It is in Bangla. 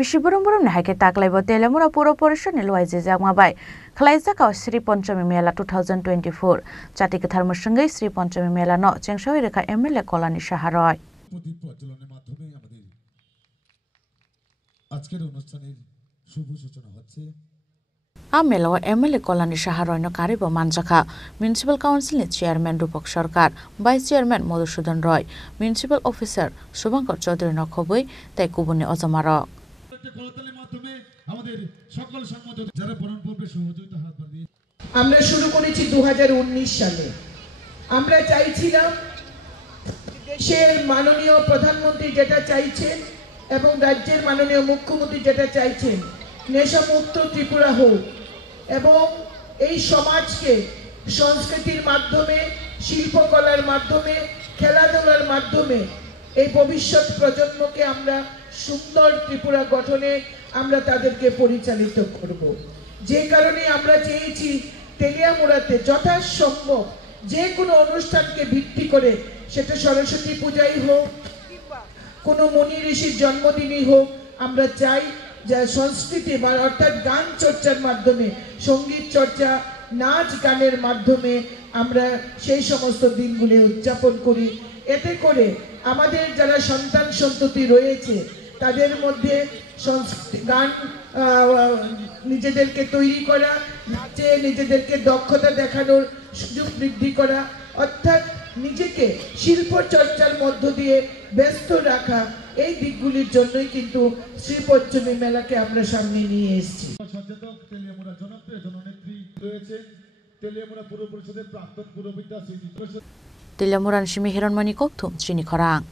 Bishiburum nahake taklaibo Telemura Puro Portion Eloise Jagmabai. Kalaizaka Sri Ponchami Mela 2024. Chatikethar Mushangai Sri Ponchami Mela no Chengshawireka MLA Kolani Shaharoy. Amelo MLA Kolani Shaharoy no Karibo Manjaka, Municipal Council Chairman Rupok Sarkar, Vice Chairman Madhusudan Roy, Municipal Officer Subhankar Chaudhary no Khobui, Taikubuni Ozamarok. আমরা শুরু করেছি 2019 সালে। আমরা চাইছিলাম দেশের মাননীয় প্রধানমন্ত্রী যেটা চাইছেন এবং রাজ্যের মাননীয় মুখ্যমন্ত্রী যেটা চাইছেন নেশামুক্ত ত্রিপুরা হোক এবং এই সমাজকে সংস্কৃতির মাধ্যমে শিল্পকলার মাধ্যমে খেলাধুলার মাধ্যমে এই ভবিষ্যৎ প্রজন্মকে আমরা সুন্দর ত্রিপুরা গঠনে আমরা তাদেরকে পরিচালিত করব। যে কারণে আমরা চেয়েছি তেলিয়ামুড়াতে যথাসম্ভব যে কোনো অনুষ্ঠানকে ভিত্তি করে সেটা সরস্বতী পূজাই হোক কিংবা কোনো মুনি ঋষির জন্মদিনই হোক আমরা চাই যে সংস্কৃতি বা অর্থাৎ গান চর্চার মাধ্যমে সঙ্গীত চর্চা নাচ গানের মাধ্যমে আমরা সেই সমস্ত দিনগুলি উদযাপন করি। এতে করে আমাদের যারা সন্তান সন্ততি রয়েছে তাদের মধ্যে গান নিজেদেরকে তৈরি করা, নাচে নিজেদেরকে দক্ষতা দেখানোর সুযোগ বৃদ্ধি করা, অর্থাৎ নিজেকে শিল্প চর্চার মধ্য দিয়ে ব্যস্ত রাখা, এই দিকগুলির জন্যই কিন্তু শ্রী পঞ্চমী মেলাকে আমরা সামনে নিয়ে এসেছি। সচেতন তেলিয়ামুড়া জনপ্রিয় জননেত্রী রয়েছে তেলিয়ামুড়া পুর পরিষদের প্রাক্তন পুরবিদ্যা Telemura Shimi Hiranmani Koktum Chini Khorang.